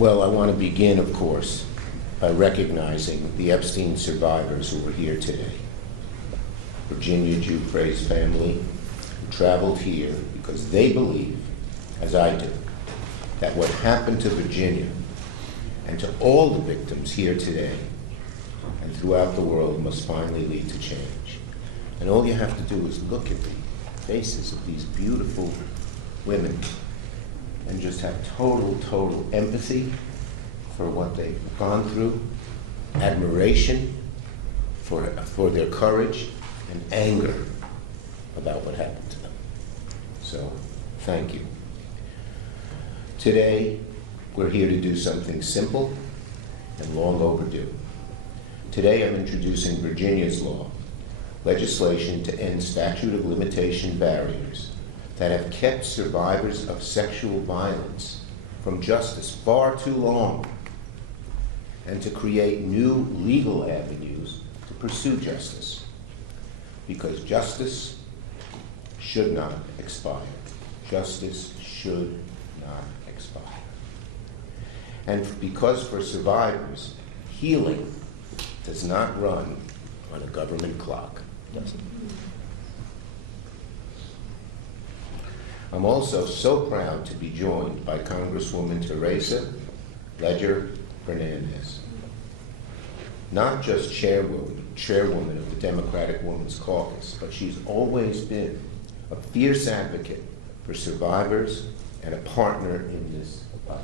Well, I want to begin, of course, by recognizing the Epstein survivors who are here today. Virginia Giuffre's family, who traveled here because they believe, as I do, that what happened to Virginia and to all the victims here today and throughout the world must finally lead to change. And all you have to do is look at the faces of these beautiful women and just have total empathy for what they've gone through, admiration for their courage, and anger about what happened to them. So, thank you. Today, we're here to do something simple and long overdue. Today, I'm introducing Virginia's law, legislation to end statute of limitation barriers that have kept survivors of sexual violence from justice far too long, and to create new legal avenues to pursue justice. Because justice should not expire. Justice should not expire. And because for survivors, healing does not run on a government clock, does it? I'm also so proud to be joined by Congresswoman Teresa Leger Fernandez, not just chairwoman of the Democratic Women's Caucus, but she's always been a fierce advocate for survivors and a partner in this fight.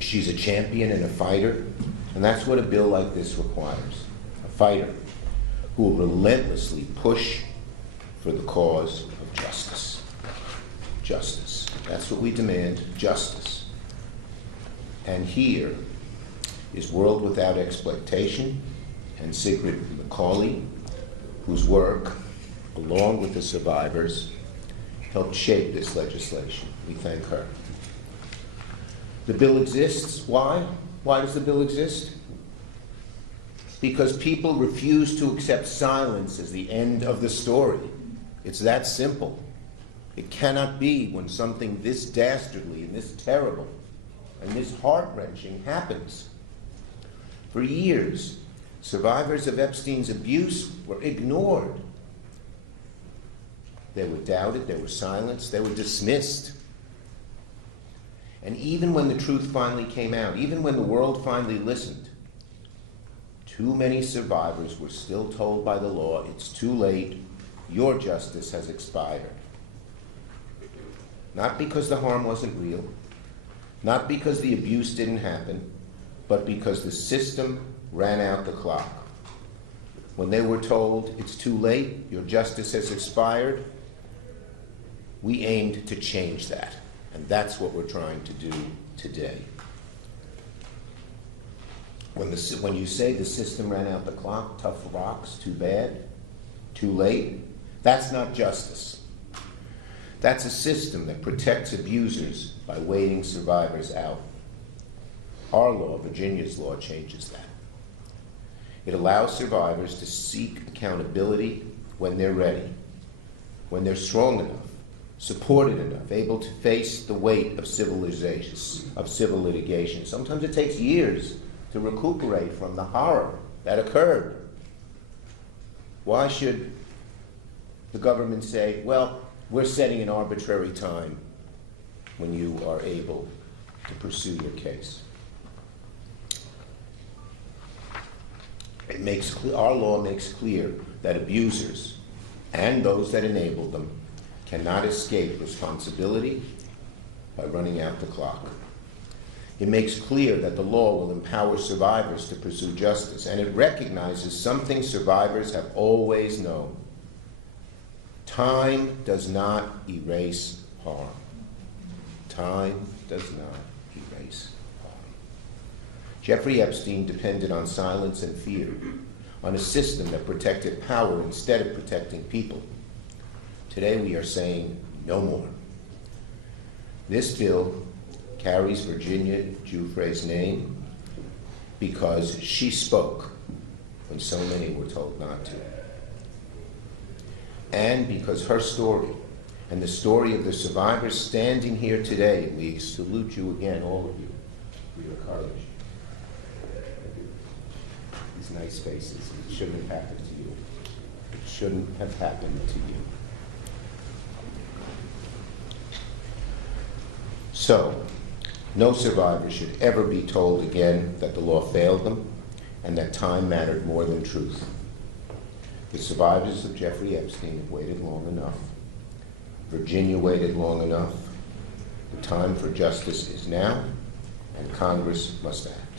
She's a champion and a fighter, and that's what a bill like this requires, a fighter who will relentlessly push for the cause of justice. Justice. That's what we demand, justice. And here is World Without Exploitation and Sigrid McCauley, whose work, along with the survivors, helped shape this legislation. We thank her. The bill exists. Why? Why does the bill exist? Because people refuse to accept silence as the end of the story. It's that simple. It cannot be when something this dastardly and this terrible and this heart-wrenching happens. For years, survivors of Epstein's abuse were ignored. They were doubted, they were silenced, they were dismissed. And even when the truth finally came out, even when the world finally listened, too many survivors were still told by the law, it's too late, your justice has expired. Not because the harm wasn't real, not because the abuse didn't happen, but because the system ran out the clock. When they were told, it's too late, your justice has expired, we aimed to change that. And that's what we're trying to do today. When you say the system ran out the clock, tough rocks, too bad, too late, that's not justice. That's a system that protects abusers by waiting survivors out. Our law, Virginia's law, changes that. It allows survivors to seek accountability when they're ready, when they're strong enough, supported enough, able to face the weight of civil litigation. Sometimes it takes years to recuperate from the horror that occurred. Why should the government say, well, we're setting an arbitrary time when you are able to pursue your case? Our law makes clear that abusers and those that enable them cannot escape responsibility by running out the clock. It makes clear that the law will empower survivors to pursue justice, and it recognizes something survivors have always known. Time does not erase harm. Time does not erase harm. Jeffrey Epstein depended on silence and fear, on a system that protected power instead of protecting people. Today we are saying no more. This bill carries Virginia Giuffre's name because she spoke when so many were told not to. And because her story and the story of the survivors standing here today, and we salute you again, all of you, for your courage. These nice faces, it shouldn't have happened to you. It shouldn't have happened to you. So, no survivor should ever be told again that the law failed them and that time mattered more than truth. The survivors of Jeffrey Epstein have waited long enough. Virginia waited long enough. The time for justice is now, and Congress must act.